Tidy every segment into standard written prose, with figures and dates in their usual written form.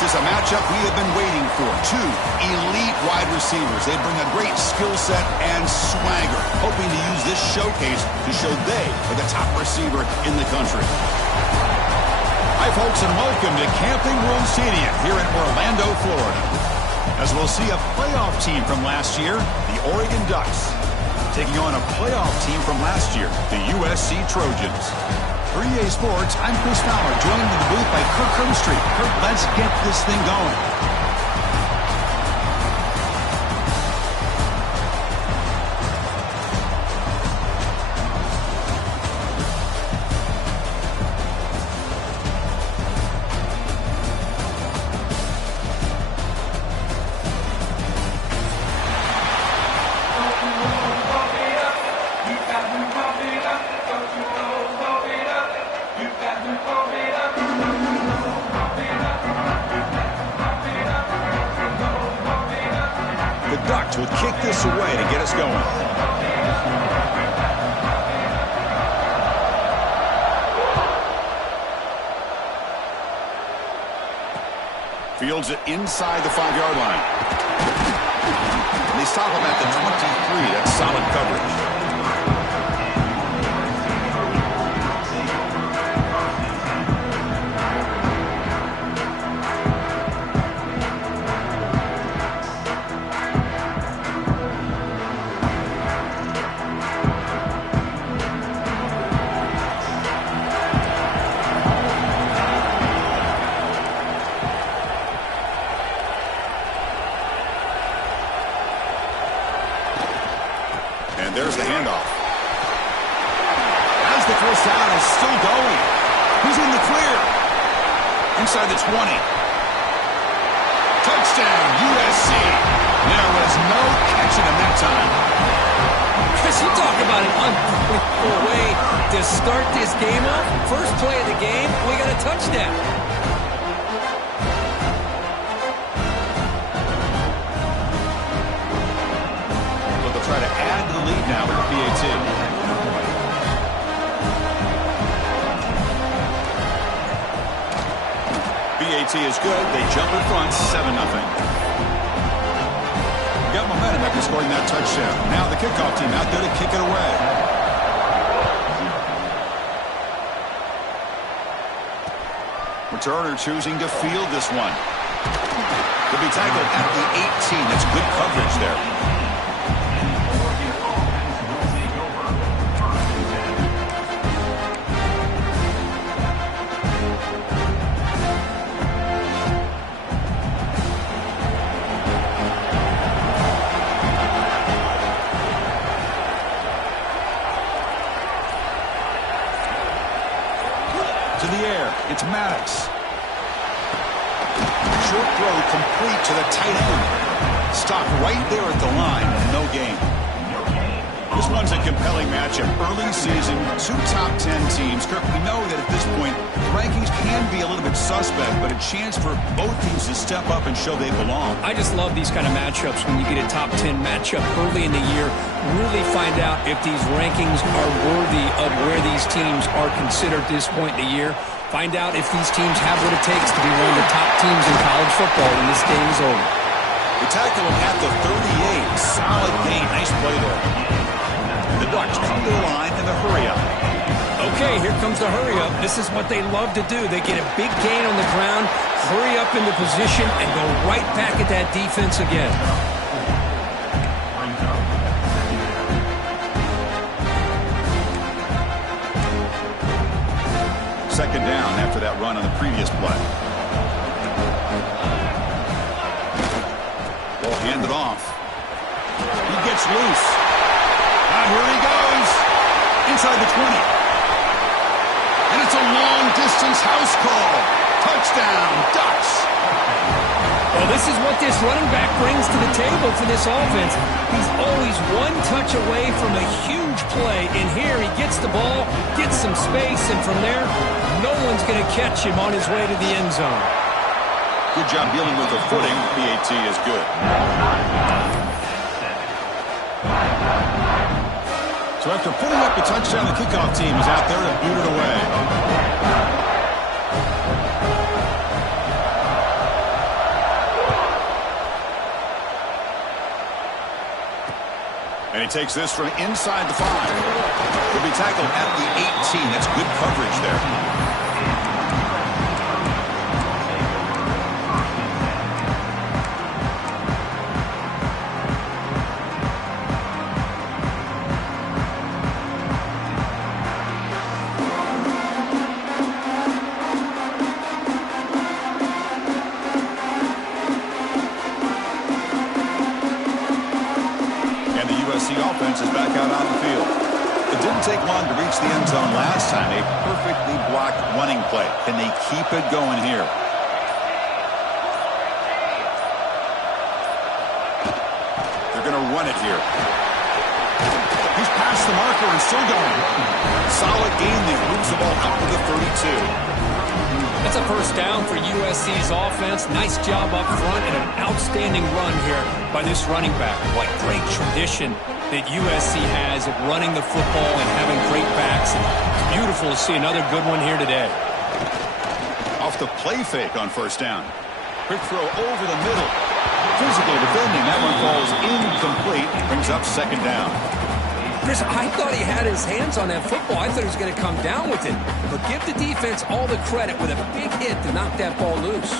This is a matchup we have been waiting for. Two elite wide receivers. They bring a great skill set and swagger, hoping to use this showcase to show they are the top receiver in the country. Hi, folks, and welcome to Camping World Stadium here in Orlando, Florida. As we'll see a playoff team from last year, the Oregon Ducks, taking on a playoff team from last year, the USC Trojans. For EA Sports, I'm Chris Fowler, joined in the booth by Kirk Hermstreet. Kirk, let's get this thing going. Will kick this away to get us going. Fields it inside the 5-yard line. They stop him at the 23. That's solid coverage. And there's the handoff. As the first down is still going. He's in the clear. Inside the 20. Touchdown, USC. There was no catching him that time. Chris, you talk about an unbelievable way to start this game off. First play of the game, we got a touchdown. Try to add to the lead now with the PAT. PAT is good. They jump in front, 7-0. Got momentum after scoring that touchdown. Now the kickoff team out there to kick it away. Returner choosing to field this one. Could be tackled at the 18. That's good coverage there. To the air, it's Maddox. Short throw complete to the tight end. Stop right there at the line, no gain. This one's a compelling matchup. Early season, two top 10 teams. Kirk, we know that at this point, rankings can be a little bit suspect, but a chance for both teams to step up and show they belong. I just love these kind of matchups when you get a top 10 matchup early in the year. Really find out if these rankings are worthy of where these teams are considered at this point in the year. Find out if these teams have what it takes to be one of the top teams in college football when this game is over. We tackle him at the 38. Solid gain. Nice play there. The Ducks come to the line in the hurry-up. Okay, here comes the hurry-up. This is what they love to do. They get a big gain on the ground, hurry up into position, and go right back at that defense again. Second down after that run on the previous play. Ball handed off. He gets loose. And here he goes. Inside the 20. And it's a long-distance house call. Touchdown, Ducks. Well, this is what this running back brings to the table for this offense. He's always one touch away from a huge play. And here he gets the ball, gets some space, and from there, no one's going to catch him on his way to the end zone. Good job dealing with the footing. PAT is good. So after putting up a touchdown, the kickoff team is out there to boot it away. And he takes this from inside the 5. He'll be tackled at the 18. That's good coverage there. USC offense is back out on the field. It didn't take long to reach the end zone last time. A perfectly blocked running play. Can they keep it going here? They're going to run it here. He's past the marker and still going. Solid gain there. Moves the ball out to the 32. That's a first down for USC's offense. Nice job up front and an outstanding run here by this running back. What great tradition that USC has of running the football and having great backs. And it's beautiful to see another good one here today. Off the play fake on first down. Quick throw over the middle. Physical defending. That one falls incomplete. Brings up second down. Chris, I thought he had his hands on that football. I thought he was going to come down with it. But give the defense all the credit with a big hit to knock that ball loose.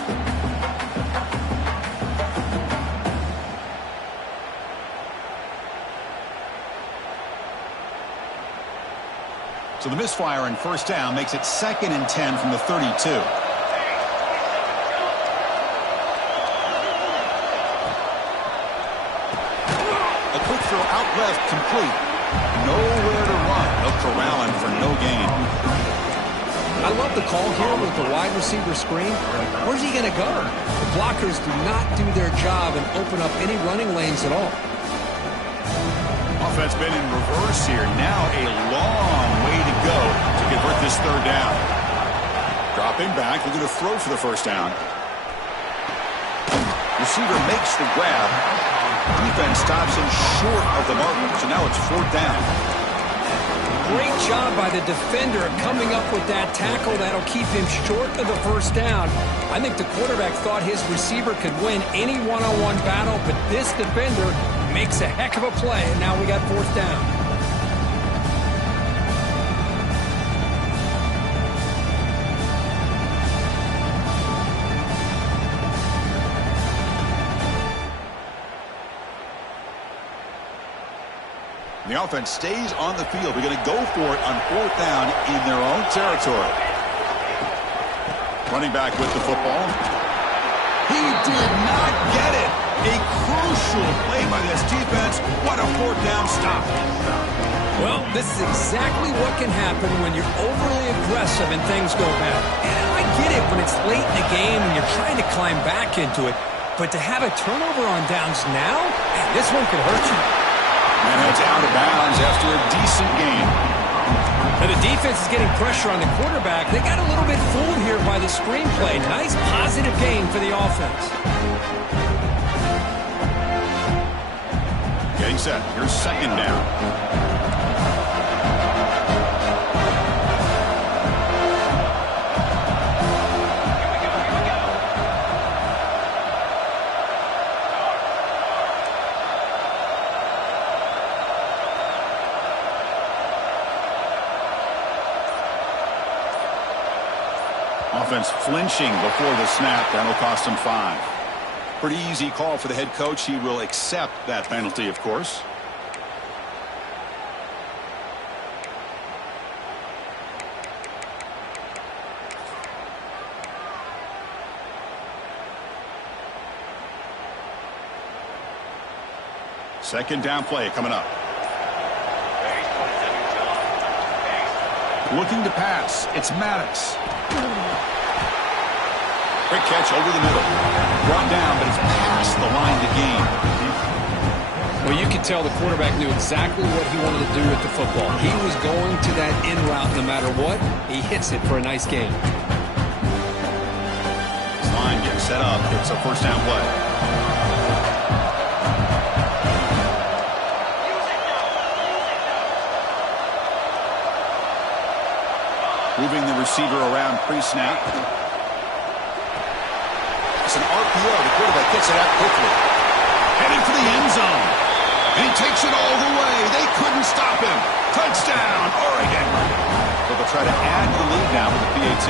So the misfire on first down makes it 2nd and 10 from the 32. A quick throw out left, complete. Nowhere to run. They'll corral him for no gain. I love the call here with the wide receiver screen. Where's he going to go? The blockers do not do their job and open up any running lanes at all. Offense been in reverse here. Now a long way to go to convert this third down. Dropping back. They're going to throw for the first down. Receiver makes the grab. Defense stops him short of the marker, so now it's 4th down. Great job by the defender coming up with that tackle. That'll keep him short of the first down. I think the quarterback thought his receiver could win any one-on-one battle, but this defender makes a heck of a play, and now we got 4th down. The offense stays on the field. They're going to go for it on 4th down in their own territory. Running back with the football. He did not get it. A crucial play by this defense. What a 4th down stop. Well, this is exactly what can happen when you're overly aggressive and things go bad. And I get it when it's late in the game and you're trying to climb back into it. But to have a turnover on downs now, man, this one could hurt you. And it's out of bounds after a decent game. Now the defense is getting pressure on the quarterback. They got a little bit fooled here by the screenplay. Nice positive gain for the offense. Getting set. Here's 2nd down. Offense flinching before the snap. That'll cost him 5. Pretty easy call for the head coach. He will accept that penalty, of course. Second down play coming up. Looking to pass. It's Maddox. Quick catch over the middle. Brought down, but it's past the line to gain. Well, you could tell the quarterback knew exactly what he wanted to do with the football. He was going to that in route no matter what. He hits it for a nice gain. This line gets set up. It's a first down play. Moving the receiver around pre-snap. It's an RPO. The quarterback gets it out quickly. Heading for the end zone. And he takes it all the way. Touchdown, Oregon. So they'll try to add to the lead now with the PAT.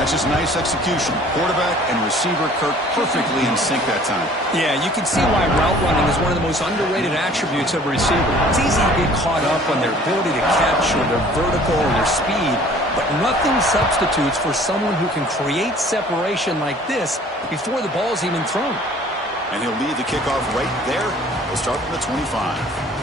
That's just nice execution. Quarterback and receiver Kirk perfectly in sync that time. Yeah, you can see why route running is one of the most underrated attributes of a receiver. It's easy to get caught up on their ability to catch or their vertical or their speed, but nothing substitutes for someone who can create separation like this before the ball's even thrown. And he'll lead the kickoff right there. We'll start from the 25.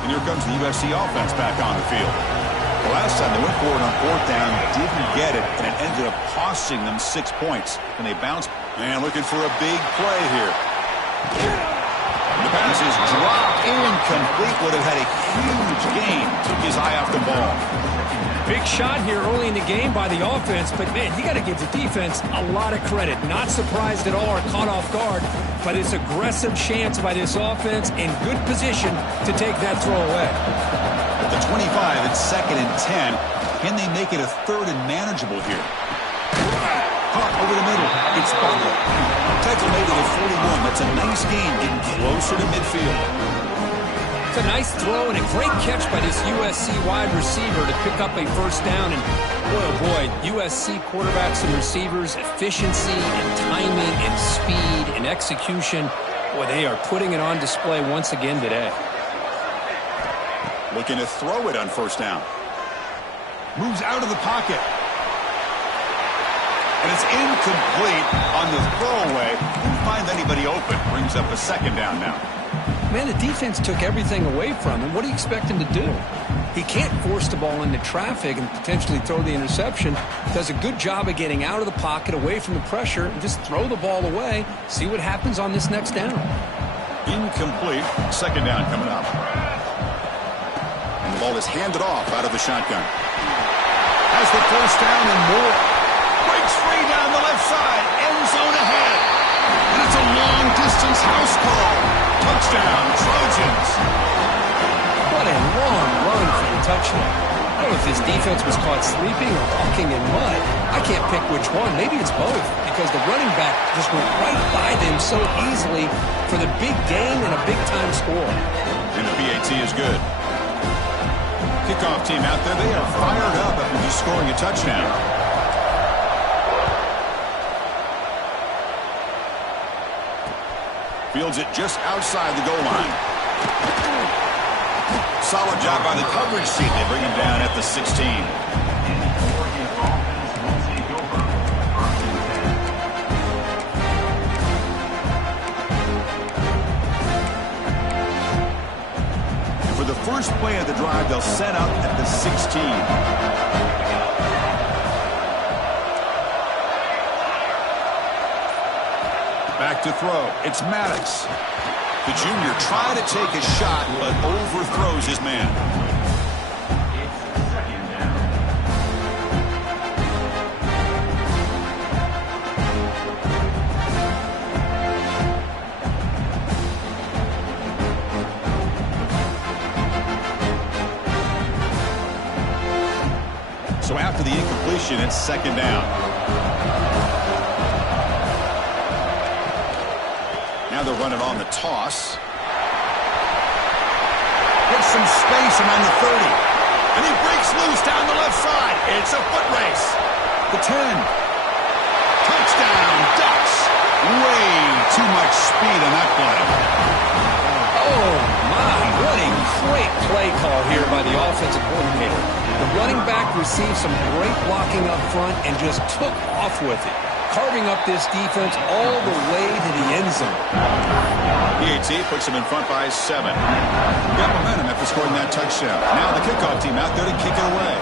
And here comes the USC offense back on the field. The last time they went forward on fourth down, didn't get it, and it ended up costing them 6 points. And they bounced. And looking for a big play here. The pass is dropped, incomplete. Would have had a huge gain. Took his eye off the ball. Big shot here early in the game by the offense, but man, you got to give the defense a lot of credit. Not surprised at all or caught off guard, but it's aggressive chance by this offense in good position to take that throw away. At the 25, it's 2nd and 10. Can they make it a 3rd and manageable here? Caught over the middle. It's Butler. Tackle made to the 41. That's a nice gain, getting closer to midfield. It's a nice throw and a great catch by this USC wide receiver to pick up a first down. And boy, oh boy, USC quarterbacks and receivers, efficiency and timing and speed and execution. Boy, they are putting it on display once again today. Looking to throw it on first down. Moves out of the pocket. And it's incomplete on the throwaway. Didn't find anybody open. Brings up a 2nd down now. Man, the defense took everything away from him. What do you expect him to do? He can't force the ball into traffic and potentially throw the interception. Does a good job of getting out of the pocket, away from the pressure, and just throw the ball away. See what happens on this next down. Incomplete. 2nd down coming up. And the ball is handed off out of the shotgun. Has the first down and more. Breaks free down the left side. End zone ahead. And it's a long-distance house call. Touchdown, Trojans. What a long run for the touchdown. I don't know if this defense was caught sleeping or walking in mud. I can't pick which one. Maybe it's both, because the running back just went right by them so easily for the big gain and a big-time score. And the PAT is good. Kickoff team out there, they are fired up after just scoring a touchdown. Fields it just outside the goal line. Solid job by the coverage team. They bring him down at the 16. And for the first play of the drive, they'll set up at the 16. Back to throw. It's Maddox. The junior trying to take a shot, but overthrows his man. So after the incompletion, it's 2nd down. Now they'll run it on the toss. Gets some space around the 30. And he breaks loose down the left side. It's a foot race. The 10. Touchdown, Ducks. Way too much speed on that play. Oh, my. What a great play call here by the offensive coordinator. The running back received some great blocking up front and just took off with it, carving up this defense all the way to the end zone. PAT puts him in front by 7. Got momentum after scoring that touchdown. Now the kickoff team out there to kick it away.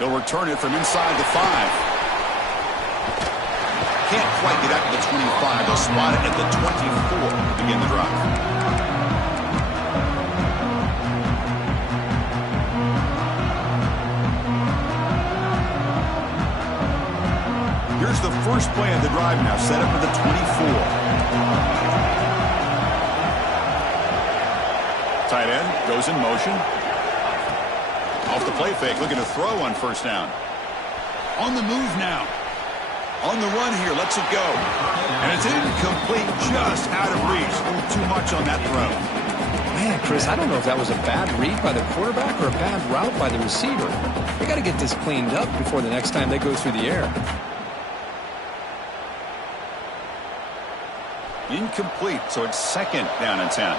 They'll return it from inside the 5. Can't quite get out to the 25. They'll spot it at the 24 to begin the drive. Here's the first play of the drive now, set up for the 24. tight end goes in motion. Off the play fake, looking to throw on first down. On the move now. On the run here, lets it go. And it's incomplete, just out of reach. A little too much on that throw. Man, Chris, I don't know if that was a bad read by the quarterback or a bad route by the receiver. They got to get this cleaned up before the next time they go through the air. Incomplete, so it's second down and 10.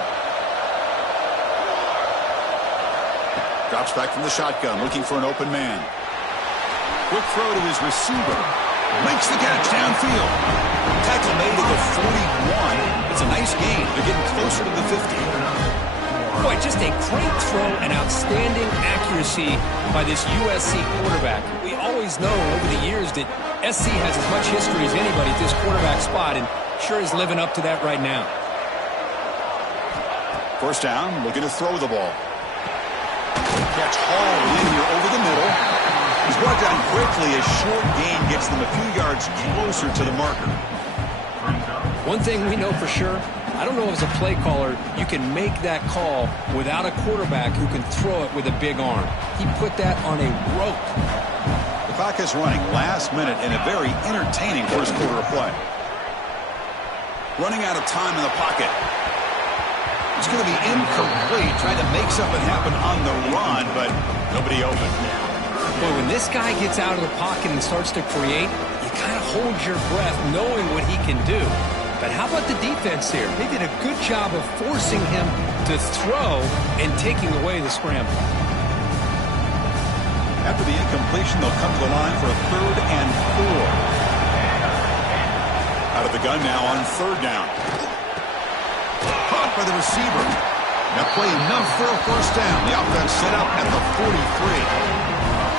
Drops back from the shotgun, looking for an open man. Quick throw to his receiver. Makes the catch downfield. Tackle made at the 41. It's a nice gain. They're getting closer to the 50. Boy, just a great throw and outstanding accuracy by this USC quarterback. We always know over the years that SC has as much history as anybody at this quarterback spot, and sure is living up to that right now. First down, looking to throw the ball. Catch hauled in here over the middle. He's brought down quickly. A short gain gets them a few yards closer to the marker. One thing we know for sure, I don't know as a play caller, you can make that call without a quarterback who can throw it with a big arm. He put that on a rope. The clock is running last minute in a very entertaining first quarter of play. Running out of time in the pocket. It's going to be incomplete, trying to make something happen on the run, but nobody open. Boy, when this guy gets out of the pocket and starts to create, you kind of hold your breath knowing what he can do. But how about the defense here? They did a good job of forcing him to throw and taking away the scramble. After the incompletion, they'll come to the line for a 3rd and 4. Out of the gun now on 3rd down. Caught by the receiver. Now play enough for a first down. The offense set up at the 43.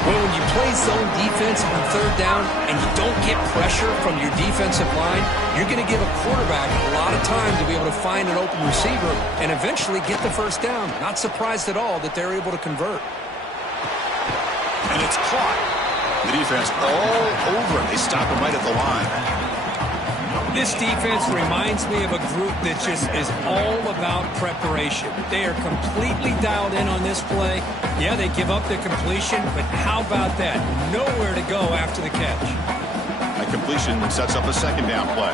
Well, when you play zone defense on 3rd down and you don't get pressure from your defensive line, you're going to give a quarterback a lot of time to be able to find an open receiver and eventually get the first down. Not surprised at all that they're able to convert. And it's caught. The defense all over it. They stop him right at the line. This defense reminds me of a group that just is all about preparation. They are completely dialed in on this play. Yeah, they give up the completion, but how about that? Nowhere to go after the catch. That completion sets up a 2nd down play.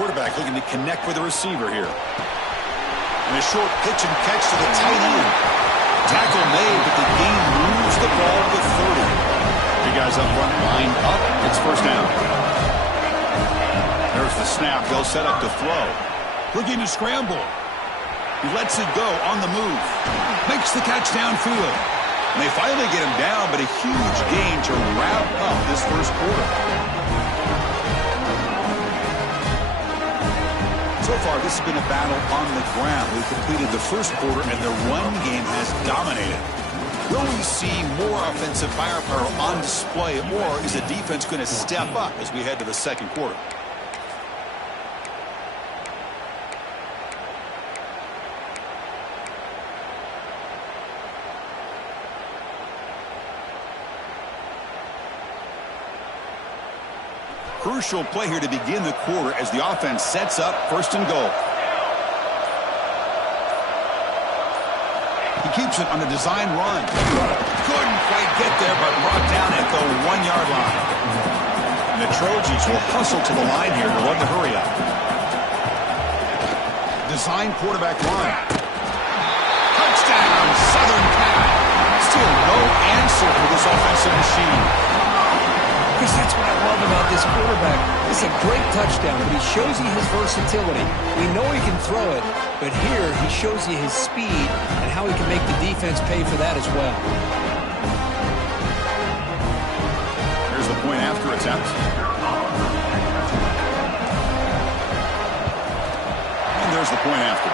Quarterback looking to connect with the receiver here. And a short pitch and catch to the tight end. Tackle made, but the game moves the ball to 30. Guys up front, lined up. It's first down. There's the snap. They'll set up to throw. Looking to scramble. He lets it go on the move. Makes the catch downfield. And they finally get him down, but a huge gain to wrap up this first quarter. So far, this has been a battle on the ground. We've completed the first quarter, and the run game has dominated. Will we see more offensive firepower on display, or is the defense going to step up as we head to the second quarter? Crucial play here to begin the quarter as the offense sets up 1st and goal. He keeps it on a design run. Couldn't quite get there, but brought down at the 1-yard line. And the Trojans will hustle to the line here to run the hurry up. Design quarterback run. Touchdown, Southern Cal. Still no answer for this offensive machine. Chris, that's what I love about this quarterback. It's a great touchdown, but he shows you his versatility. We know he can throw it, but here he shows you his speed and how he can make the defense pay for that as well. Here's the point after attempt. And there's the point after.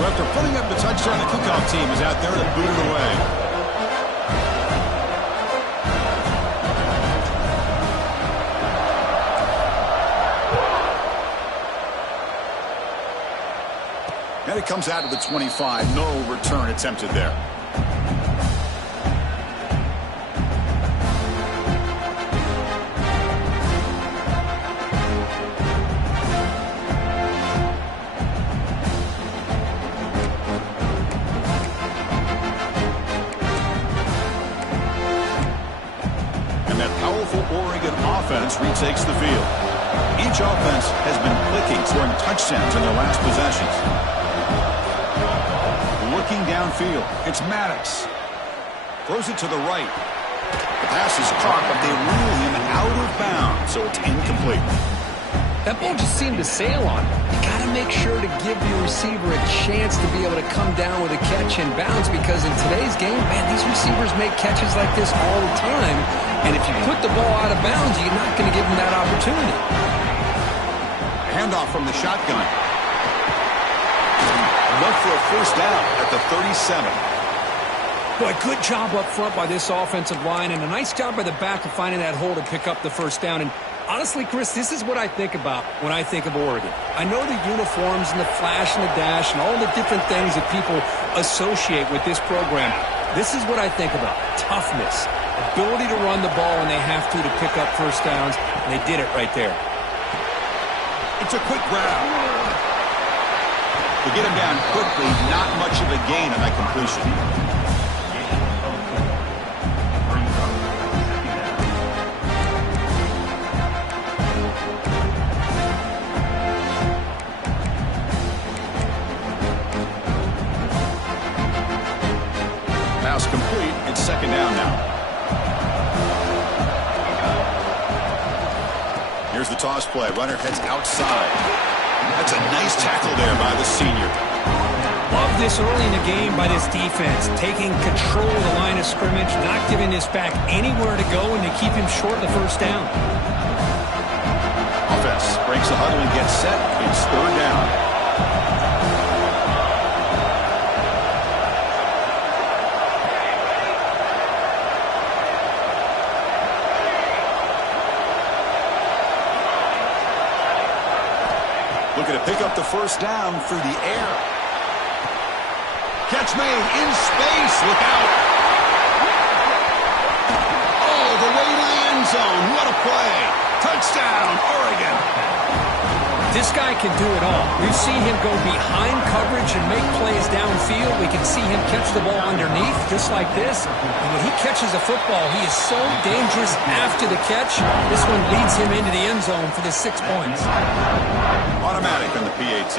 So after putting up the touchdown, the kickoff team is out there to boot it away. And it comes out of the 25. No return attempted there. And that powerful Oregon offense retakes the field. Each offense has been clicking, scoring touchdowns in their last possessions. Looking downfield, it's Maddox. Throws it to the right. The pass is caught, but they rule him out of bounds, so it's incomplete. That ball just seemed to sail on him. You got to make sure to give your receiver a chance to be able to come down with a catch and bounce, because in today's game, man, these receivers make catches like this all the time. And if you put the ball out of bounds, you're not going to give them that opportunity. Handoff from the shotgun. Enough for a first down at the 37. Boy, good job up front by this offensive line, and a nice job by the back of finding that hole to pick up the first down. And honestly, Chris, this is what I think about when I think of Oregon. I know the uniforms and the flash and the dash and all the different things that people associate with this program. This is what I think about. Toughness, ability to run the ball when they have to pick up first downs, and they did it right there. It's a quick grab. To get him down quickly, not much of a gain on that completion. Pass complete. It's second down now. Here's the toss play. Runner heads outside. That's a nice tackle there by the senior. Love this early in the game by this defense, taking control of the line of scrimmage, not giving this back anywhere to go, and to keep him short of the first down. Offense breaks the huddle and gets set. It's third down. Looking to pick up the first down through the air. Catch made in space. Look out. Oh, the way to the end zone. What a play. Touchdown, Oregon. This guy can do it all. We've seen him go behind coverage and make plays downfield. We can see him catch the ball underneath, just like this. And when he catches a football, he is so dangerous after the catch. This one leads him into the end zone for the 6 points. Automatic on the PAT.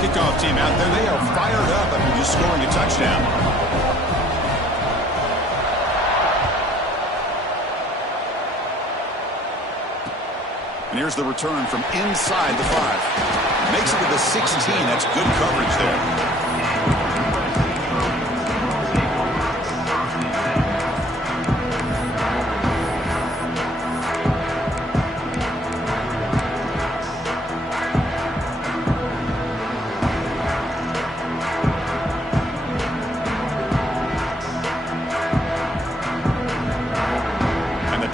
Kickoff team out there. They are fired up after just scoring a touchdown. And here's the return from inside the 5. Makes it to the 16. That's good coverage there.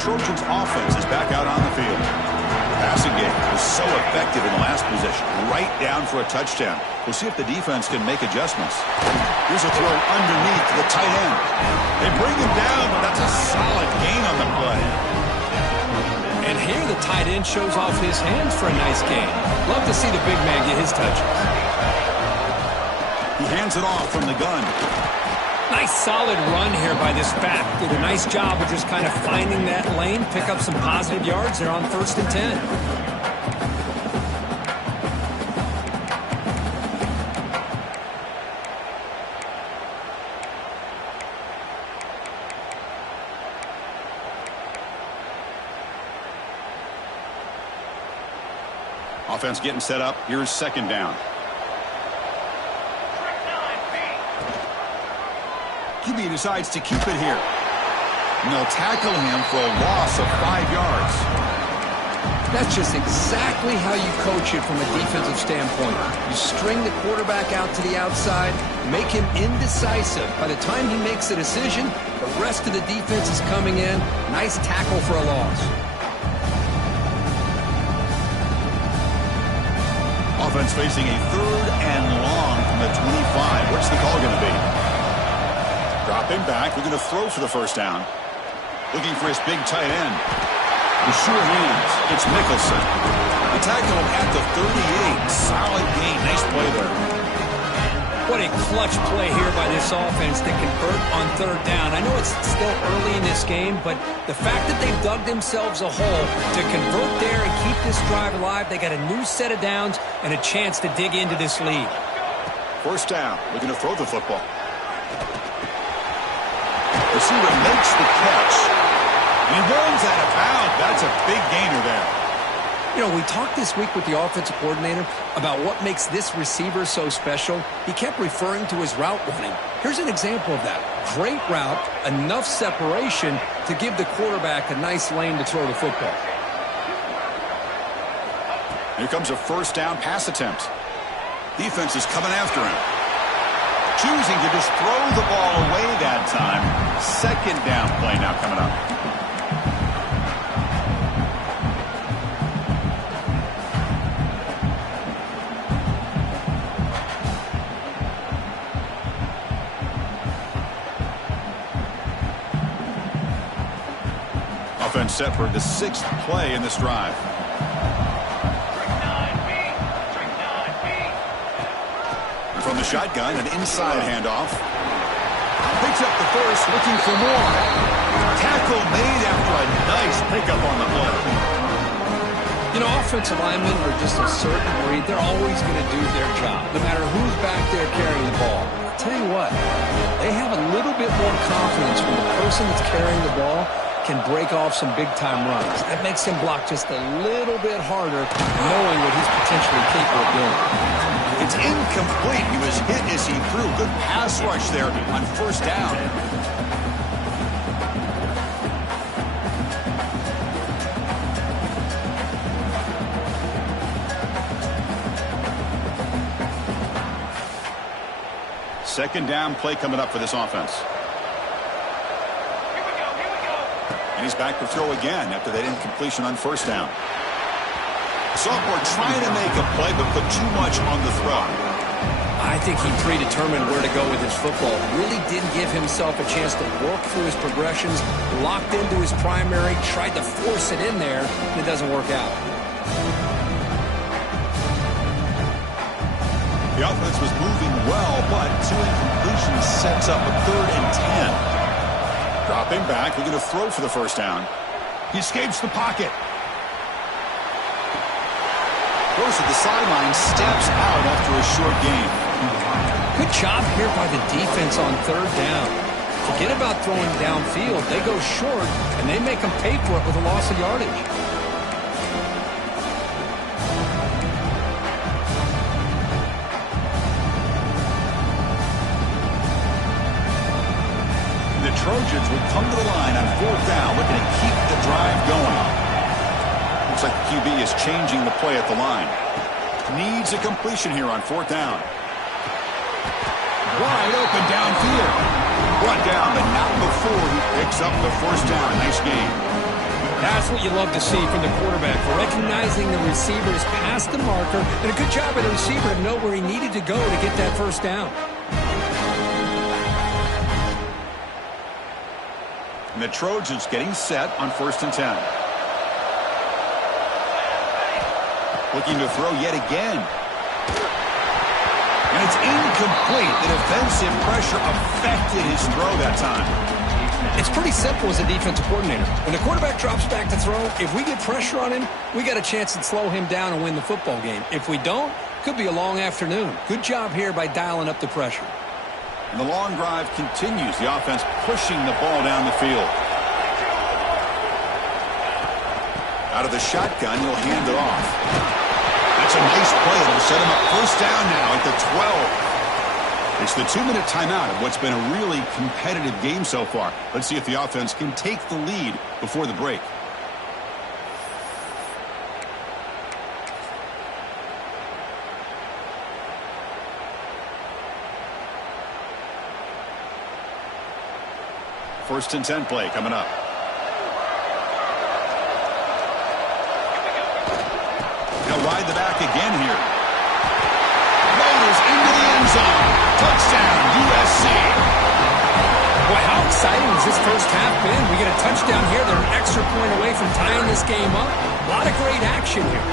Trojans offense is back out on the field. The passing game was so effective in the last possession, right down for a touchdown. We'll see if the defense can make adjustments. Here's a throw underneath to the tight end. They bring him down, but that's a solid gain on the play. And here the tight end shows off his hands for a nice gain. Love to see the big man get his touches. He hands it off from the gun. Nice solid run here by this back. Did a nice job of just kind of finding that lane, pick up some positive yards there on 1st and 10. Offense getting set up. Here's second down. QB decides to keep it here. And they'll tackle him for a loss of 5 yards. That's just exactly how you coach it from a defensive standpoint. You string the quarterback out to the outside, make him indecisive. By the time he makes a decision, the rest of the defense is coming in. Nice tackle for a loss. Offense facing a 3rd and long from the 25. What's the call going to be? Drop him back. We're going to throw for the first down. Looking for his big tight end. The sure hands. It's Mickelson. He tackle him at the 38. Solid gain. Nice play there. What a clutch play here by this offense to convert on third down. I know it's still early in this game, but the fact that they've dug themselves a hole to convert there and keep this drive alive, they got a new set of downs and a chance to dig into this lead. First down, looking to throw the football. Receiver makes the catch. He runs out of bounds. That's a big gainer there. You know, we talked this week with the offensive coordinator about what makes this receiver so special. He kept referring to his route running. Here's an example of that. Great route, enough separation to give the quarterback a nice lane to throw the football. Here comes a first down pass attempt. Defense is coming after him. Choosing to just throw the ball away that time. Second down play now coming up. Offense set for the 6th play in this drive. From the shotgun, an inside handoff. Picks up the first, looking for more. Tackle made after a nice pickup on the play. You know, offensive linemen are just a certain breed. They're always going to do their job, no matter who's back there carrying the ball. I'll tell you what, they have a little bit more confidence when the person that's carrying the ball can break off some big-time runs. That makes him block just a little bit harder, knowing what he's potentially capable of doing. It's incomplete. He was hit as he threw. Good pass rush there on first down. Second down play coming up for this offense. And he's back to throw again after that incompletion on first down. Sophomore trying to make a play, but put too much on the throw. I think he predetermined where to go with his football. Really didn't give himself a chance to work through his progressions, locked into his primary, tried to force it in there, and it doesn't work out. The offense was moving well, but two incompletions sets up a 3rd and 10. Dropping back, looking to throw for the first down. He escapes the pocket. Goes to the sideline, steps out after a short gain. Good job here by the defense on third down. Forget about throwing downfield. They go short, and they make them pay for it with a loss of yardage. The Trojans would come to the line on 4th down, looking to keep the drive going. Looks like the QB is changing the play at the line. Needs a completion here on 4th down. Wide open downfield. Brought down, but not before he picks up the first down. Nice game. That's what you love to see from the quarterback. Recognizing the receivers past the marker, and a good job by the receiver to know where he needed to go to get that first down. And the Trojans getting set on 1st and 10. Looking to throw yet again. And it's incomplete. The defensive pressure affected his throw that time. It's pretty simple as a defensive coordinator. When the quarterback drops back to throw, if we get pressure on him, we got a chance to slow him down and win the football game. If we don't, could be a long afternoon. Good job here by dialing up the pressure. And the long drive continues. The offense pushing the ball down the field. Out of the shotgun, he'll hand it off. That's a nice play. It'll set him up first down now at the 12. It's the 2-minute timeout of what's been a really competitive game so far. Let's see if the offense can take the lead before the break. First and 10 play coming up. Now ride the back again here. Motors into the end zone. Touchdown, USC. Boy, how exciting has this first half been? We get a touchdown here. They're an extra point away from tying this game up. A lot of great action here.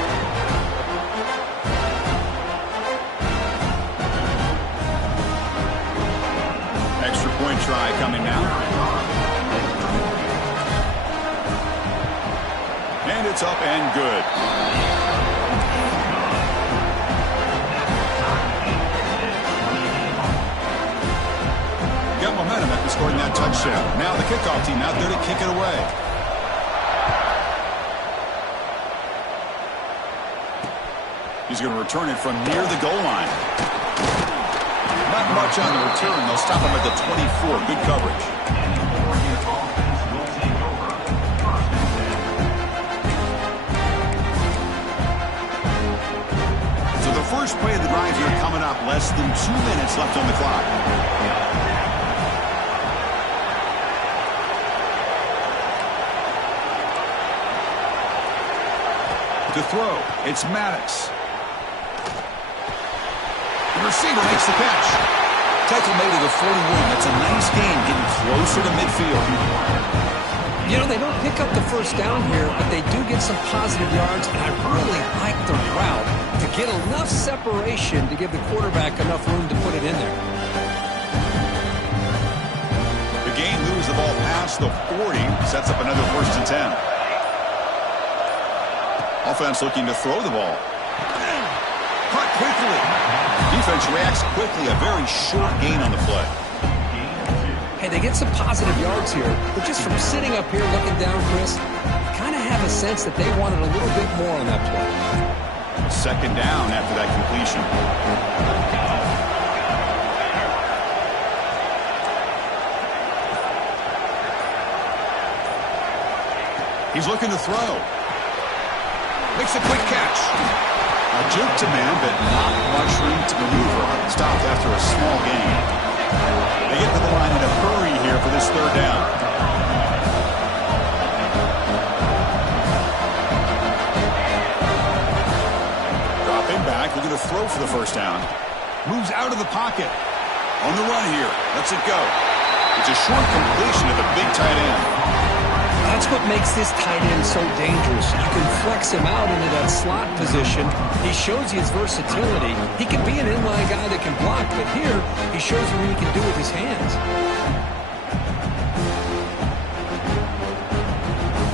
championship. Now the kickoff team out there to kick it away. He's going to return it from near the goal line. Not much on the return. They'll stop him at the 24. Good coverage. So the first play of the drive here coming up. Less than 2 minutes left on the clock. To throw, it's Maddox. The receiver makes the catch. Tackle made at the 41. That's a nice gain, getting closer to midfield. You know, they don't pick up the first down here, but they do get some positive yards, and I really like the route to get enough separation to give the quarterback enough room to put it in there. The game moves the ball past the 40, sets up another 1st and 10. Offense looking to throw the ball. Caught quickly. Defense reacts quickly. A very short gain on the play. Hey, they get some positive yards here, but just from sitting up here looking down, Chris, kind of have a sense that they wanted a little bit more on that play. 2nd down after that completion. He's looking to throw. Makes a quick catch. A juke to man, but not much room to maneuver. Stopped after a small gain. They get to the line in a hurry here for this 3rd down. Dropping back, looking to throw for the 1st down. Moves out of the pocket. On the run here. Lets it go. It's a short completion to the big tight end. That's what makes this tight end so dangerous. You can flex him out into that slot position. He shows you his versatility. He can be an inline guy that can block, but here he shows you what he can do with his hands.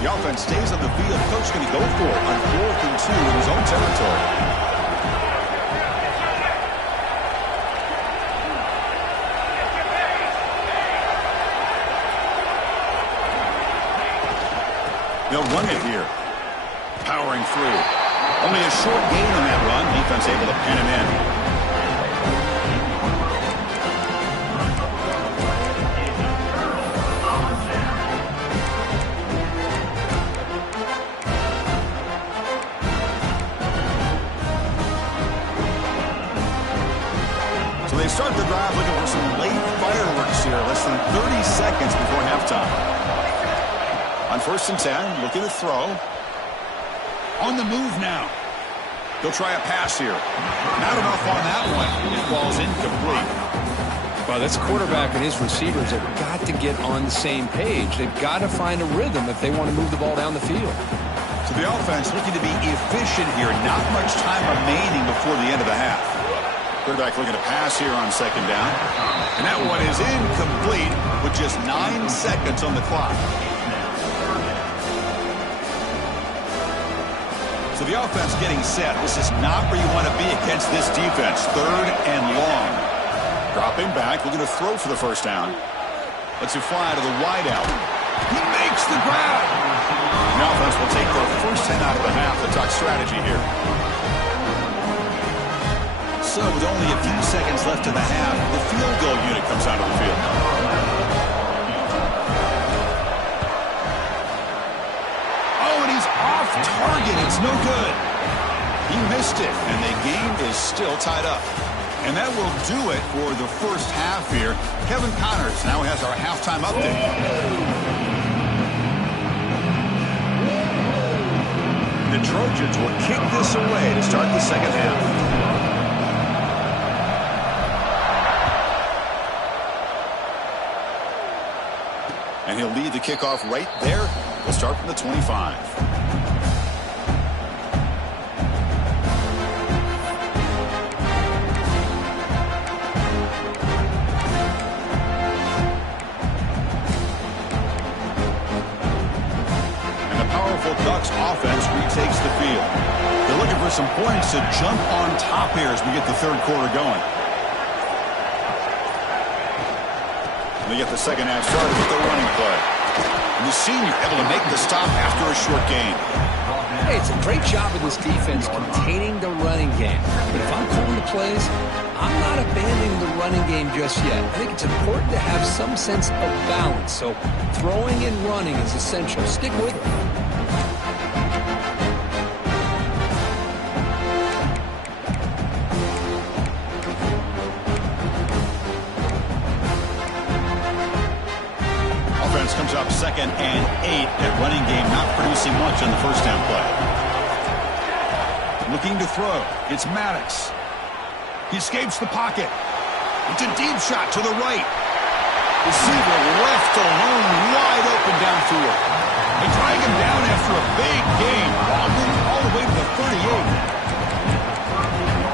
The offense stays on the field. Coach going to go for it on 4th and 2 in his own territory. They'll run it here. Powering through. Only a short gain on that run. Defense able to pin him in. So they start the drive looking for some late fireworks here. Less than 30 seconds before halftime. On 1st and 10, looking to throw. On the move now. They'll try a pass here. Not enough on that one. It falls incomplete. Well, this quarterback and his receivers have got to get on the same page. They've got to find a rhythm if they want to move the ball down the field. So the offense looking to be efficient here. Not much time remaining before the end of the half. Quarterback looking to pass here on 2nd down. And that one is incomplete with just 9 seconds on the clock. So the offense getting set. This is not where you want to be against this defense. 3rd and long. Dropping back, looking to throw for the 1st down. Lets it fly to the wideout. He makes the grab. The offense will take their 1st 10 out of the half. The talk strategy here. So with only a few seconds left in the half, the field goal unit comes out of the field. Target, it's no good. He missed it, and the game is still tied up. And that will do it for the 1st half here. Kevin Connors now has our halftime update. The Trojans will kick this away to start the 2nd half. And he'll lead the kickoff right there. We'll start from the 25. Ducks offense retakes the field. They're looking for some points to jump on top here as we get the 3rd quarter going. They get the second half started with their running play. And the senior able to make the stop after a short gain. Hey, it's a great job of this defense containing the running game. But if I'm calling the plays, I'm not abandoning the running game just yet. I think it's important to have some sense of balance. So throwing and running is essential. Stick with it. Offense comes up 2nd and 8. That running game not producing much on the first down play. Looking to throw. It's Maddox. He escapes the pocket. It's a deep shot to the right. Receiver left alone, wide open downfield. They drag him down after a big gain. Ball moved all the way to the 38.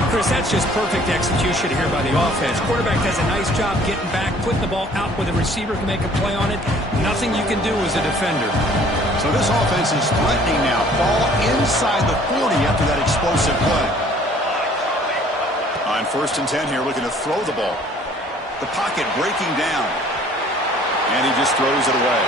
Chris, that's just perfect execution here by the offense. Quarterback does a nice job getting back, putting the ball out where the receiver can make a play on it. Nothing you can do as a defender. So this offense is threatening now. Ball inside the 40 after that explosive play. On 1st and 10 here, looking to throw the ball. The pocket breaking down. And he just throws it away.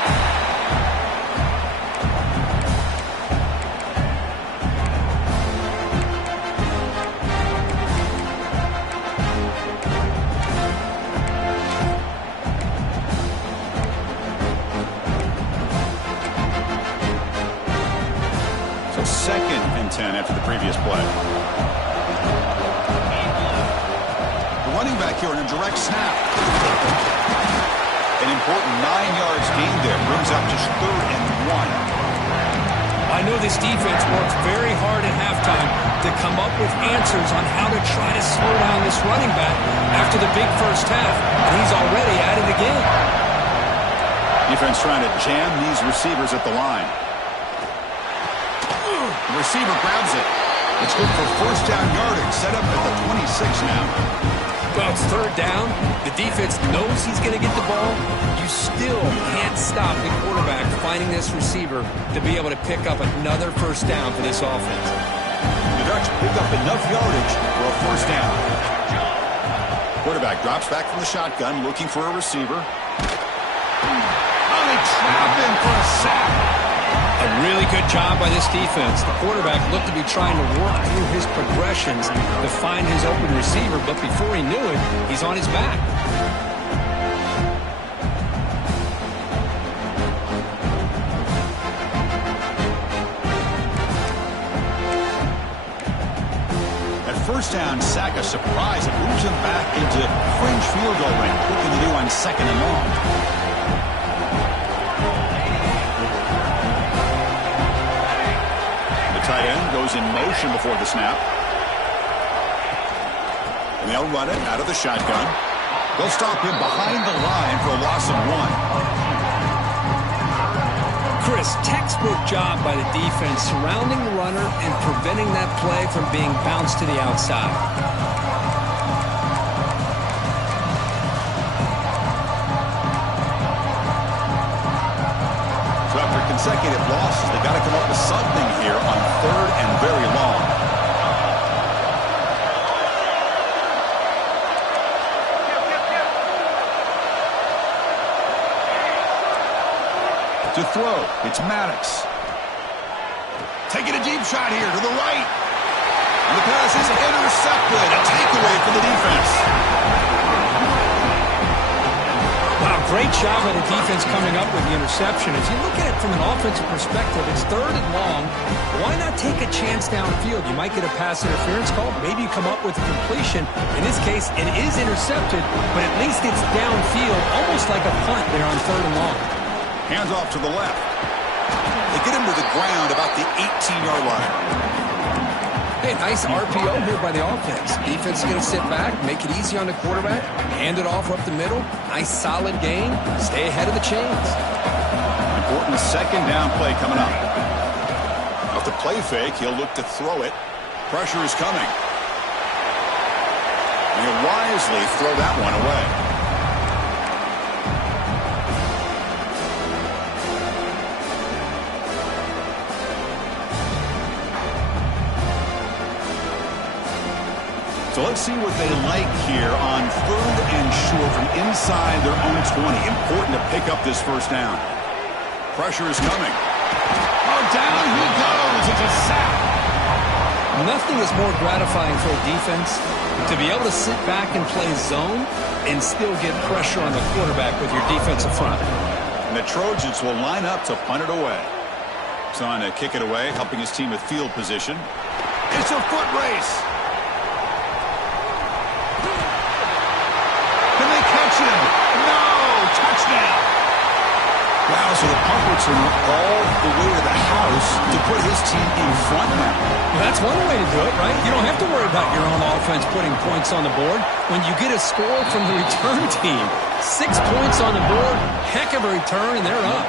So 2nd and 10 after the previous play. Running back here in a direct snap. An important 9 yards gain there. Brings up just 3rd and 1. I know this defense worked very hard at halftime to come up with answers on how to try to slow down this running back after the big first half. And he's already at it again. Defense trying to jam these receivers at the line. The receiver grabs it. It's good for first down yardage. Set up at the 26 now. Well, it's 3rd down. The defense knows he's going to get the ball. You still can't stop the quarterback finding this receiver to be able to pick up another first down for this offense. The Ducks pick up enough yardage for a first down. Quarterback drops back from the shotgun, looking for a receiver. Oh, they trap him for a sack. A really good job by this defense. The quarterback looked to be trying to work through his progressions to find his open receiver, but before he knew it, he's on his back. That first down sack, a surprise. It moves him back into fringe field goal range. What can they do on 2nd and long? Tight end goes in motion before the snap. And they'll run it out of the shotgun. They'll stop him behind the line for a loss of 1. Chris, textbook job by the defense surrounding the runner and preventing that play from being bounced to the outside. So after consecutive losses, they got to come up with something here on 3rd and very long. To throw, it's Maddox. Taking a deep shot here to the right. And the pass is intercepted. A takeaway for the defense. Wow, great job by the defense coming up with the interception. If you look at it from an offensive perspective, it's 3rd and long. Why not take a chance downfield? You might get a pass interference call. Maybe you come up with a completion. In this case, it is intercepted, but at least it's downfield, almost like a punt there on 3rd and long. Hands off to the left. They get him to the ground about the 18-yard line. Hey, nice RPO here by the offense. Defense is going to sit back, make it easy on the quarterback, hand it off up the middle. Nice solid gain. Stay ahead of the chains. Important 2nd down play coming up. Off the play fake, he'll look to throw it. Pressure is coming. And he'll wisely throw that one away. So let's see what they like here on 3rd and short from inside their own 20. Important to pick up this first down. Pressure is coming. Oh, down he goes. It's a sack. Nothing is more gratifying for a defense to be able to sit back and play zone and still get pressure on the quarterback with your defensive front. And the Trojans will line up to punt it away. He's on to kick it away, helping his team with field position. It's a foot race. Can they catch him? No! Touchdown! Wow, so the punt returner all the way to the house to put his team in front now. Well, that's one way to do it, right? You don't have to worry about your own offense putting points on the board. When you get a score from the return team, 6 points on the board, heck of a return, and they're up.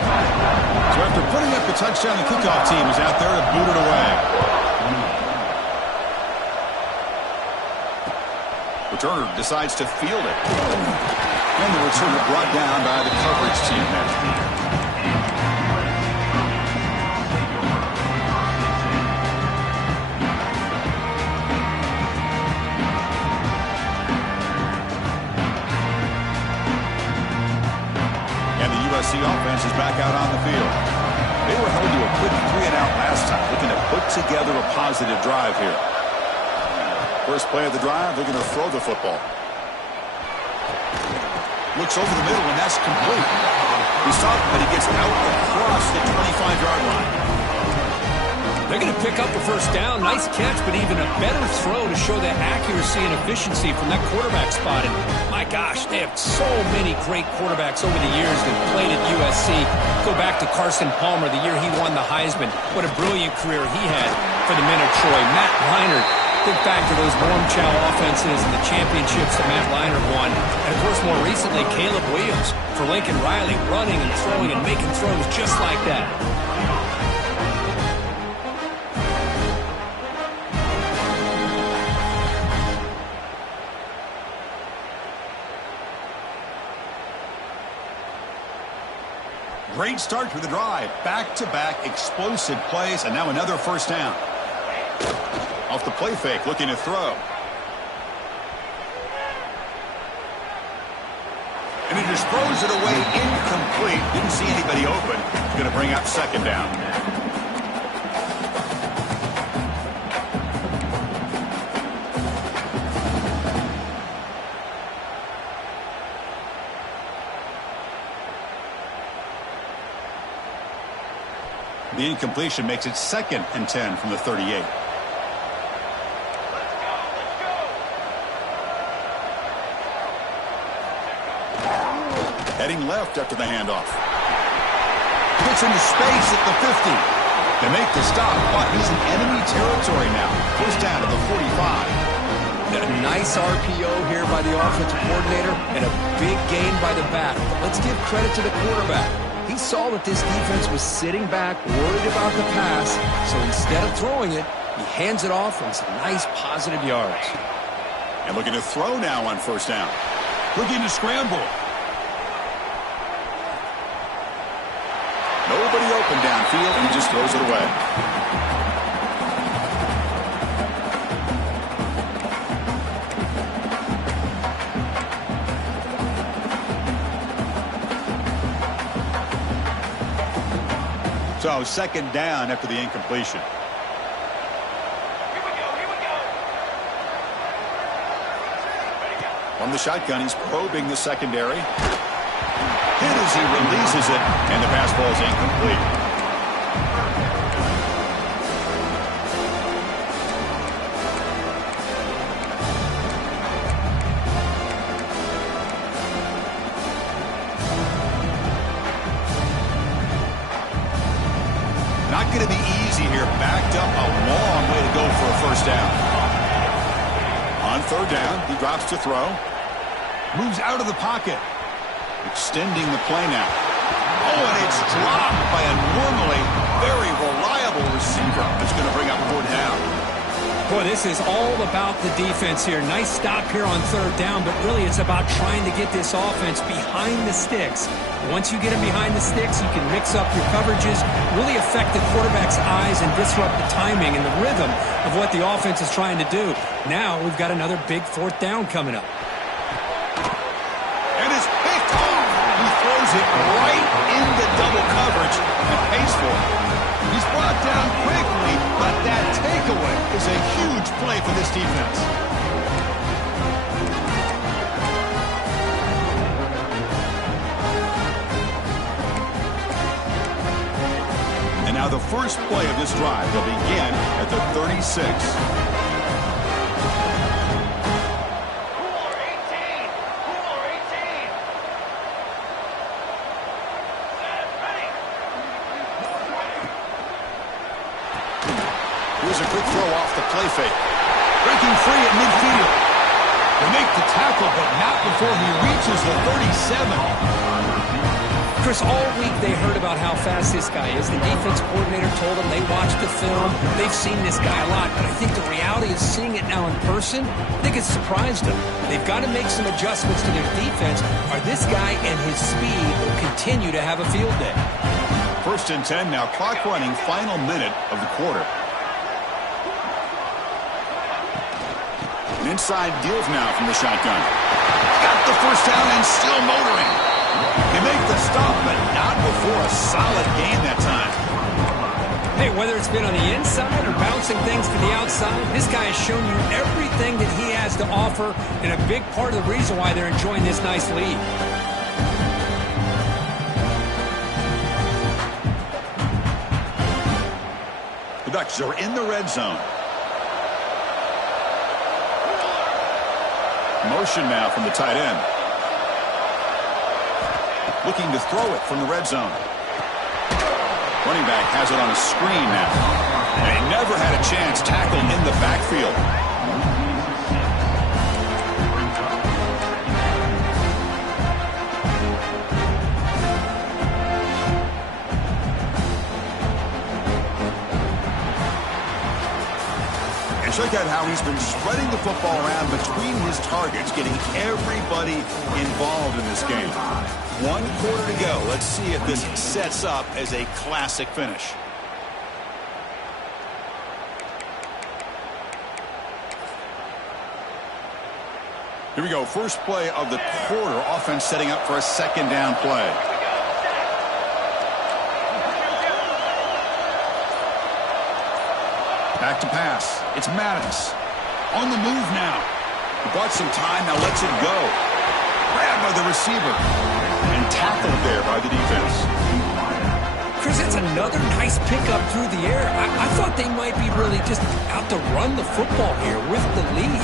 So after putting up the touchdown, the kickoff team is out there to boot it away. Returner decides to field it. And the returner brought down by the coverage team there. USC offense is back out on the field. They were held to a quick 3-and-out last time, looking to put together a positive drive here. First play of the drive, they're going to throw the football. Looks over the middle, and that's complete. He saw it, but he gets out across the 25-yard line. They're going to pick up a first down. Nice catch, but even a better throw to show the accuracy and efficiency from that quarterback spot. And my gosh, they have so many great quarterbacks over the years that played at USC. Go back to Carson Palmer, the year he won the Heisman. What a brilliant career he had for the men of Troy. Matt Leinart, think back to those warm chow offenses and the championships that Matt Leinart won. And, of course, more recently, Caleb Williams for Lincoln Riley, running and throwing and making throws just like that. Great start to the drive. Back-to-back explosive plays, and now another first down. Off the play fake, looking to throw. And he just throws it away incomplete. Didn't see anybody open. It's going to bring up second down. The incompletion makes it 2nd and 10 from the 38. Heading left after the handoff. Gets into space at the 50. They make the stop, but he's in enemy territory now. First down to the 45. A nice RPO here by the offensive coordinator and a big gain by the back. But let's give credit to the quarterback. He saw that this defense was sitting back, worried about the pass, so instead of throwing it, he hands it off on some nice positive yards. And looking to throw now on first down. Looking to scramble. Nobody open downfield, and he just throws it away. So second down after the incompletion. From the shotgun, he's probing the secondary. Hit as he releases it, and the pass ball is incomplete. Not going to be easy here. Backed up a long way to go for a first down. On third down, he drops to throw. Moves out of the pocket. Extending the play now. Oh, and it's dropped by a normally very reliable receiver. That's going to bring up fourth down. Boy, this is all about the defense here. Nice stop here on third down, but really it's about trying to get this offense behind the sticks. Once you get them behind the sticks, you can mix up your coverages, really affect the quarterback's eyes and disrupt the timing and the rhythm of what the offense is trying to do. Now we've got another big fourth down coming up. And it's picked off. He throws it right into double coverage and pays for it. He's brought down quickly, but that takeaway is a huge play for this defense. And now the first play of this drive will begin at the 36. Here's a quick throw off the play fake. Breaking free at midfield. They make the tackle, but not before he reaches the 37. Chris, all week they heard about how fast this guy is. The defense coordinator told them they watched the film. They've seen this guy a lot, but I think the reality is seeing it now in person, I think it's surprised them. They've got to make some adjustments to their defense, or this guy and his speed will continue to have a field day. 1st and 10 now, clock running, final minute of the quarter. An inside give now from the shotgun. Got the first down and still motoring. They make the stop, but not before a solid gain that time. Hey, whether it's been on the inside or bouncing things to the outside, this guy has shown you everything that he has to offer, and a big part of the reason why they're enjoying this nice lead. The Ducks are in the red zone. Motion now from the tight end. Looking to throw it from the red zone. Running back has it on a screen now. And he never had a chance tackled in the backfield. And check out how he's been spreading the football around between his targets, getting everybody involved in this game. 1 quarter to go. Let's see if this sets up as a classic finish. Here we go. First play of the quarter. Offense setting up for a 2nd down play. Back to pass. It's Maddox. On the move now. He bought some time. Now lets it go. Grabbed by the receiver. And tackled there by the defense. Chris, that's another nice pickup through the air. I thought they might be really just out to run the football here with the lead.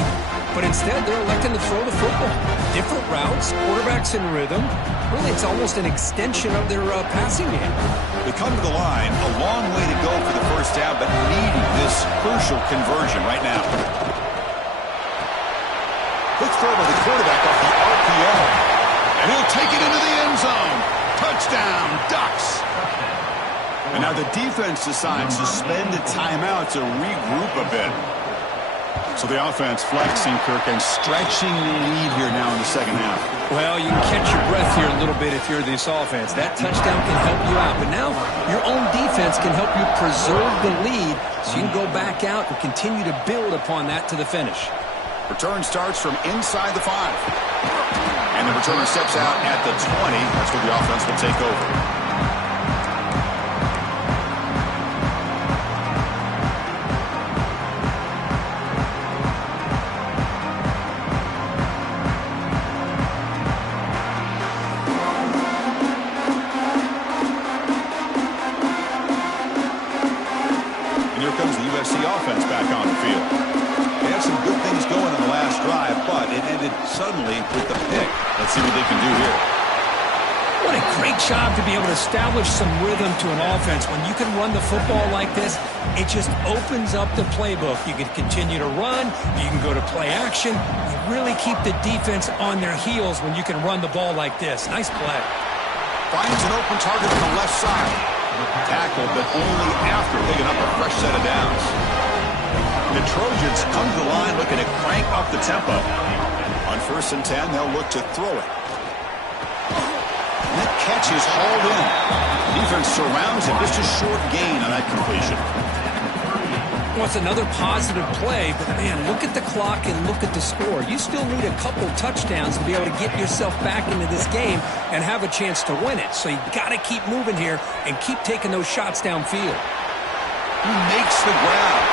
But instead, they're electing to throw the football. Different routes, quarterbacks in rhythm. Really, it's almost an extension of their passing game. They come to the line. A long way to go for the first down, but needing this crucial conversion right now. Quick throw by the quarterback off the RPO. And he'll take it into the end zone. Touchdown, Ducks. And now the defense decides to spend a timeout to regroup a bit. So the offense flexing, Kirk, and stretching the lead here now in the second half. Well, you can catch your breath here a little bit if you're this offense. That touchdown can help you out. But now your own defense can help you preserve the lead so you can go back out and continue to build upon that to the finish. Return starts from inside the 5. And the returner steps out at the 20. That's where the offense will take over. Comes the USC offense back on the field. They had some good things going in the last drive, but it ended suddenly with the pick. Let's see what they can do here. What a great job to be able to establish some rhythm to an offense. When you can run the football like this, it just opens up the playbook. You can continue to run. You can go to play action. You really keep the defense on their heels when you can run the ball like this. Nice play. Finds an open target on the left side. Tackled, but only after picking up a fresh set of downs. The Trojans come to the line looking to crank up the tempo. On 1st and 10, they'll look to throw it. And that catch is hauled in. Defense surrounds him. Just a short gain on that completion. Well, it's another positive play, but man, look at the clock and look at the score. You still need a couple touchdowns to be able to get yourself back into this game and have a chance to win it. So you got to keep moving here and keep taking those shots downfield. He makes the grab.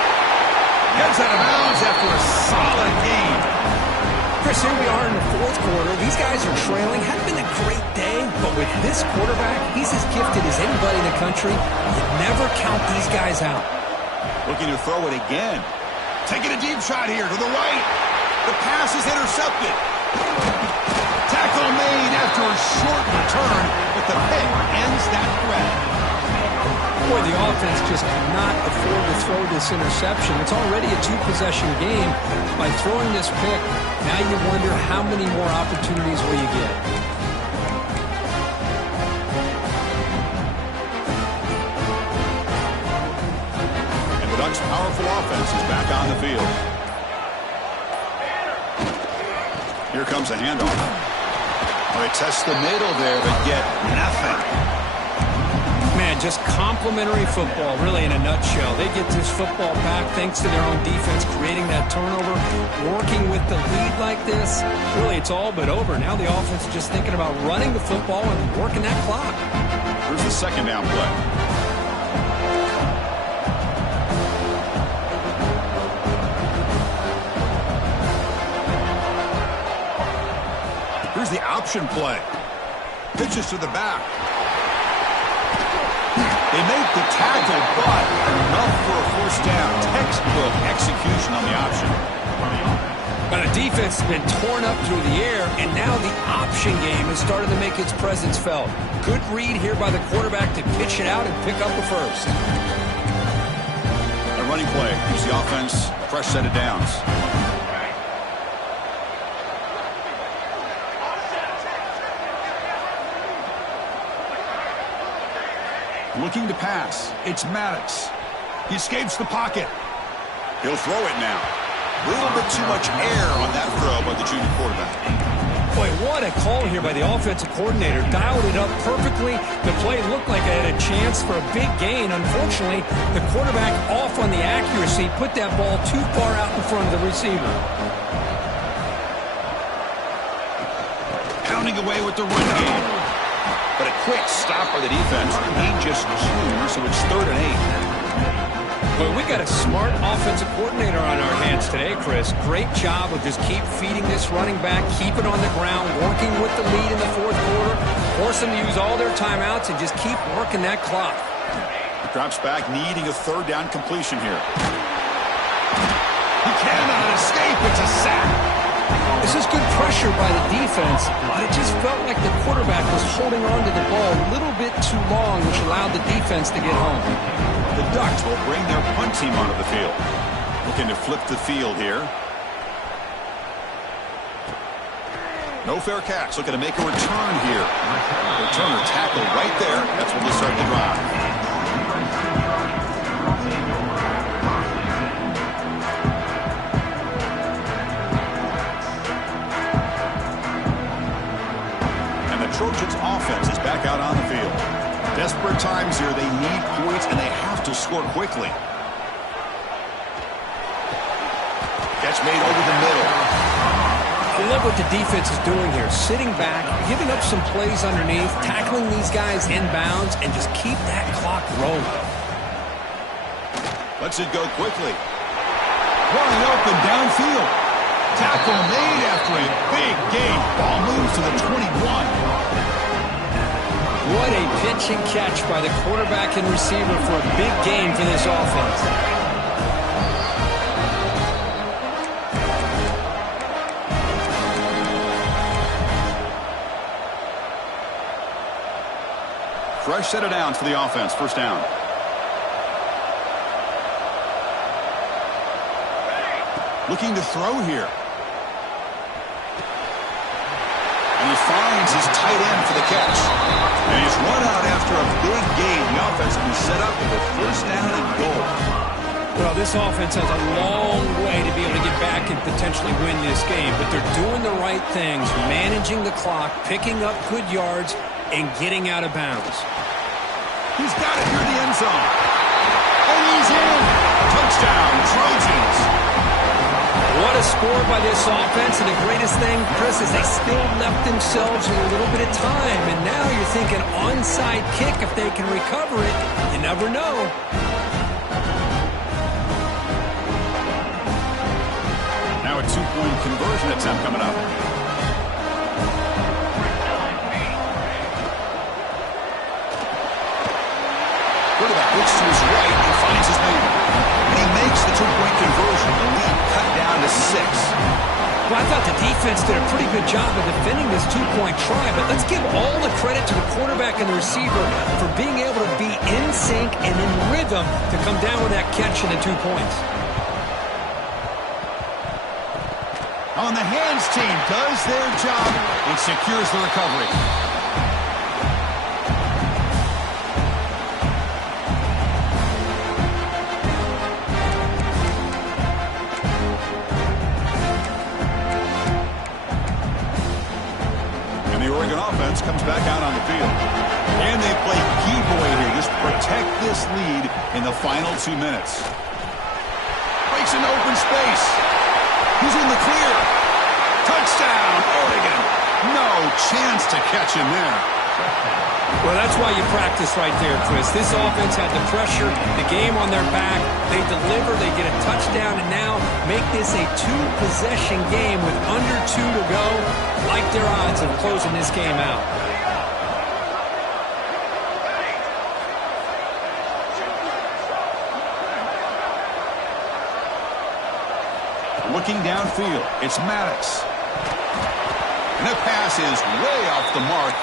Gets out of bounds after a solid gain. Chris, here we are in the 4th quarter. These guys are trailing. Hadn't been a great day, but with this quarterback, he's as gifted as anybody in the country. You never count these guys out. Looking to throw it again. Taking a deep shot here to the right. The pass is intercepted. Tackle made after a short return, but the pick ends that threat. Boy, the offense just cannot afford to throw this interception. It's already a 2-possession game. By throwing this pick, now you wonder how many more opportunities will you get. Ducks' powerful offense is back on the field. Here comes a handoff. Well, they test the middle there, but get nothing. Man, just complimentary football, really, in a nutshell. They get this football back thanks to their own defense, creating that turnover, working with the lead like this. Really, it's all but over. Now the offense is just thinking about running the football and working that clock. Here's the 2nd down play. Here's the option play. Pitches to the back. They make the tackle, but enough for a 1st down. Textbook execution on the option. But the defense has been torn up through the air, and now the option game has started to make its presence felt. Good read here by the quarterback to pitch it out and pick up the 1st. A running play gives the offense a fresh set of downs. Looking to pass. It's Maddox. He escapes the pocket. He'll throw it now. A little bit too much air on that throw by the junior quarterback. Boy, what a call here by the offensive coordinator. Dialed it up perfectly. The play looked like it had a chance for a big gain. Unfortunately, the quarterback off on the accuracy, put that ball too far out in front of the receiver. Pounding away with the run game. But a quick stop by the defense. Need just 2, so it's 3rd and 8. But we got a smart offensive coordinator on our hands today, Chris. Great job of just keep feeding this running back, keep it on the ground, working with the lead in the 4th quarter, force them to use all their timeouts, and just keep working that clock. Drops back, needing a 3rd down completion here. He cannot escape. It's a sack. This is good pressure by the defense, but it just felt like the quarterback was holding on to the ball a little bit too long, which allowed the defense to get home. The Ducks will bring their punt team onto the field. Looking to flip the field here. No fair catch. Looking to make a return here. Returner tackle right there. That's when they start the drive. Trojans offense is back out on the field. Desperate times here. They need points, and they have to score quickly. Catch made over the middle. I love what the defense is doing here. Sitting back, giving up some plays underneath, tackling these guys inbounds, and just keep that clock rolling. Lets it go quickly. Running open downfield. Tackle made after a big gain. Ball moves to the 21. What a pitch and catch by the quarterback and receiver for a big gain for this offense. Fresh set of downs for the offense. 1st down. Looking to throw here. And he finds his tight end for the catch. And he's run out after a big gain. The offense will be set up with a 1st down and goal. Well, this offense has a long way to be able to get back and potentially win this game, but they're doing the right things, managing the clock, picking up good yards, and getting out of bounds. He's got it near the end zone. And he's in. Touchdown, Trojans. What a score by this offense, and the greatest thing, Chris, is they still left themselves with a little bit of time, and now you're thinking onside kick if they can recover it. You never know. Now a two-point conversion attempt coming up. Quarterback looks to his right and finds his man. And he makes the two-point conversion. The lead cut down to 6. Well, I thought the defense did a pretty good job of defending this two-point try, but let's give all the credit to the quarterback and the receiver for being able to be in sync and in rhythm to come down with that catch and the 2 points. On the hands team does their job and secures the recovery. And the Oregon offense comes back out on the field. And they play key boy here. Just protect this lead in the final 2 minutes. Breaks into open space. He's in the clear. Touchdown, Oregon. No chance to catch him there. Well, that's why you practice right there, Chris. This offense had the pressure, the game on their back. They deliver, they get a touchdown, and now make this a 2-possession game with under 2 to go. Like their odds of closing this game out. Looking downfield, it's Maddox. And that pass is way off the mark.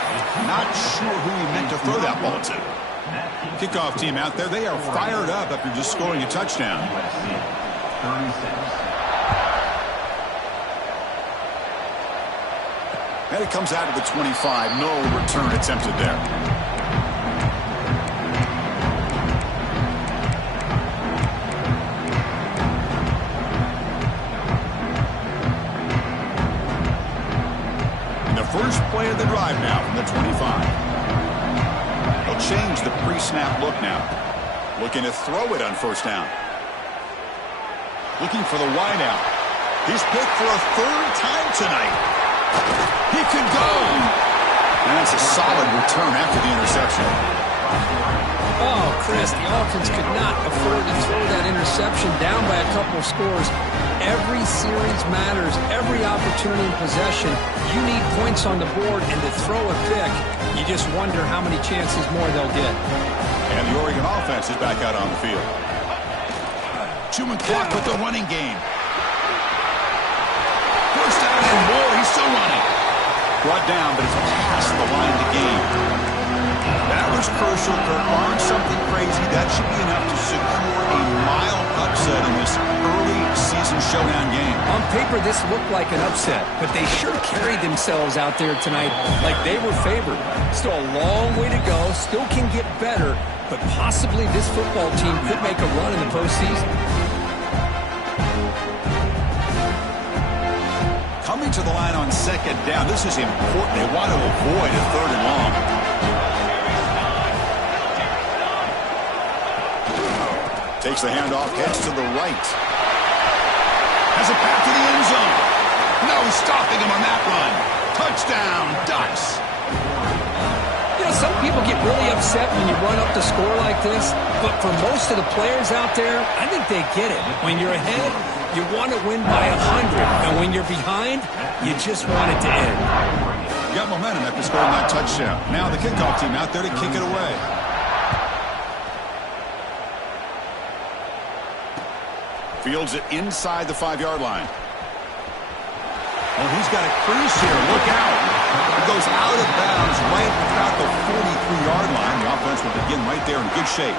Not sure who he meant to throw that ball to. Kickoff team out there, they are fired up after just scoring a touchdown. And it comes out to the 25. No return attempted there. First play of the drive now from the 25. They'll change the pre-snap look now. Looking to throw it on first down. Looking for the wideout. He's picked for a 3rd time tonight. He could go. And that's a solid return after the interception. Oh, Chris, the offense could not afford to throw that interception down by a couple of scores. Every series matters. Every opportunity in possession. You need points on the board, and to throw a pick, you just wonder how many chances more they'll get. And the Oregon offense is back out on the field. Chewing clock with the running game. First down and more. He's still running. Brought down, but it's past the line to gain. That was crucial. Barring something crazy, that should be enough to secure a mild upset in this early season showdown game. On paper, this looked like an upset, but they sure carried themselves out there tonight like they were favored. Still a long way to go, still can get better, but possibly this football team could make a run in the postseason. Coming to the line on 2nd down, this is important. They want to avoid a 3rd and long. Takes the handoff, heads to the right. Has it back to the end zone. No stopping him on that run. Touchdown, Ducks. You know, some people get really upset when you run up the score like this, but for most of the players out there, I think they get it. When you're ahead, you want to win by 100, and when you're behind, you just want it to end. You got momentum after scoring that touchdown. Now the kickoff team out there to kick it away. Fields it inside the 5-yard line. Well, he's got a cruise here. Look out. It goes out of bounds right about the 43-yard line. The offense will begin right there in good shape.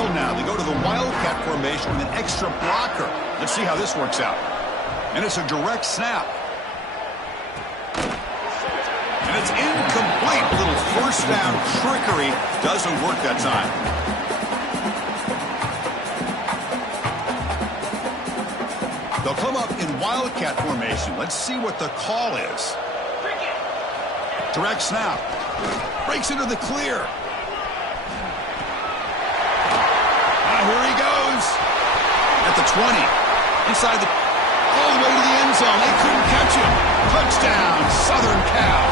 nickel now. They go to the wildcat formation with an extra blocker. Let's see how this works out. And it's a direct snap. And it's incomplete. A little first down trickery doesn't work that time. They'll come up in wildcat formation. Let's see what the call is. Direct snap. Breaks into the clear. Here he goes. At the 20. Inside the... all the way to the end zone. They couldn't catch him. Touchdown, Southern Cal.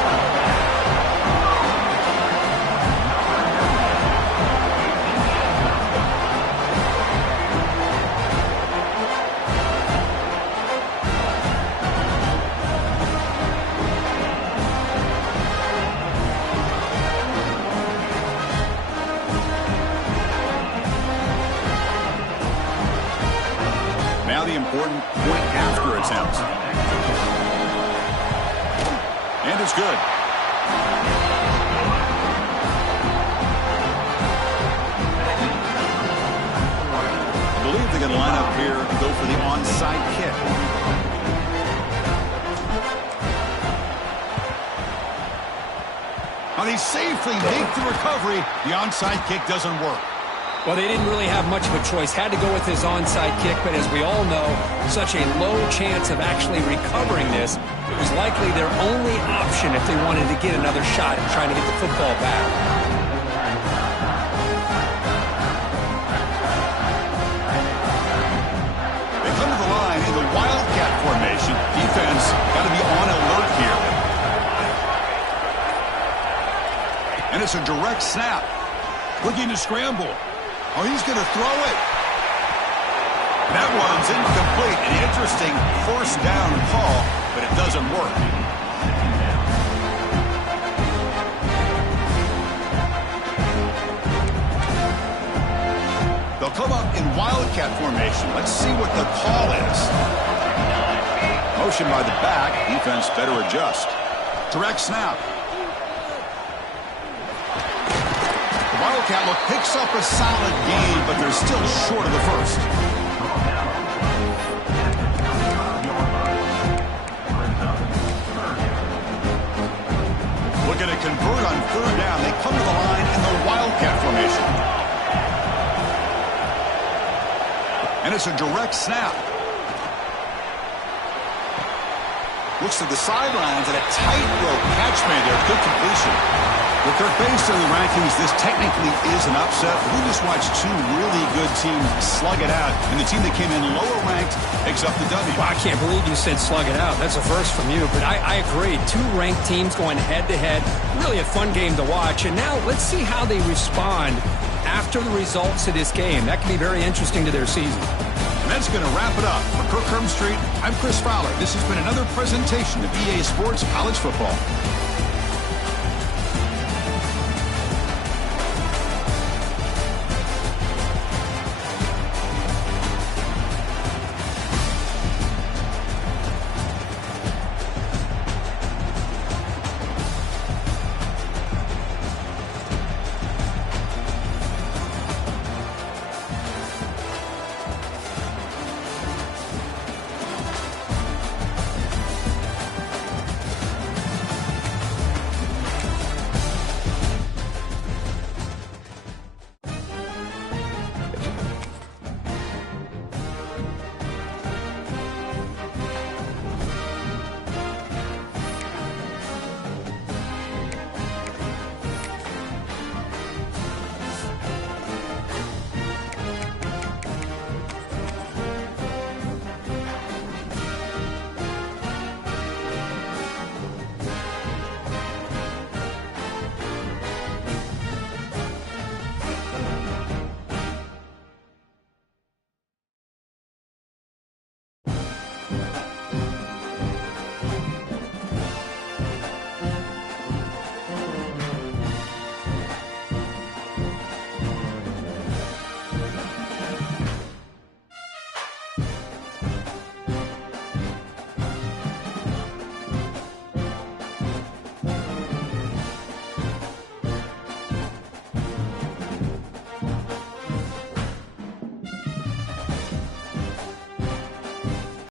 Now the important point after attempt. And it's good. I believe they're going to line up here and go for the onside kick. Now they safely make the recovery. The onside kick doesn't work. Well, they didn't really have much of a choice. Had to go with his onside kick, but as we all know, such a low chance of actually recovering this. It was likely their only option if they wanted to get another shot at trying to get the football back. They come to the line in the wildcat formation. Defense got to be on alert here. And it's a direct snap. Looking to scramble. Oh, he's going to throw it. That one's incomplete. An interesting first down call, but it doesn't work. They'll come up in wildcat formation. Let's see what the call is. Motion by the back. Defense better adjust. Direct snap. Wildcat look picks up a solid gain, but they're still short of the first. Looking to convert on third down. They come to the line in the wildcat formation. And it's a direct snap. Looks to the sidelines and a tightrope catch made there. Good completion. But Kirk, based on the rankings, this technically is an upset. We just watched two really good teams slug it out, and the team that came in lower ranked picks up the W. Well, I can't believe you said slug it out. That's a first from you, but I agree. Two ranked teams going head-to-head. Really a fun game to watch. And now let's see how they respond after the results of this game. That can be very interesting to their season. And that's going to wrap it up. For Kirk Street, I'm Chris Fowler. This has been another presentation of EA Sports College Football.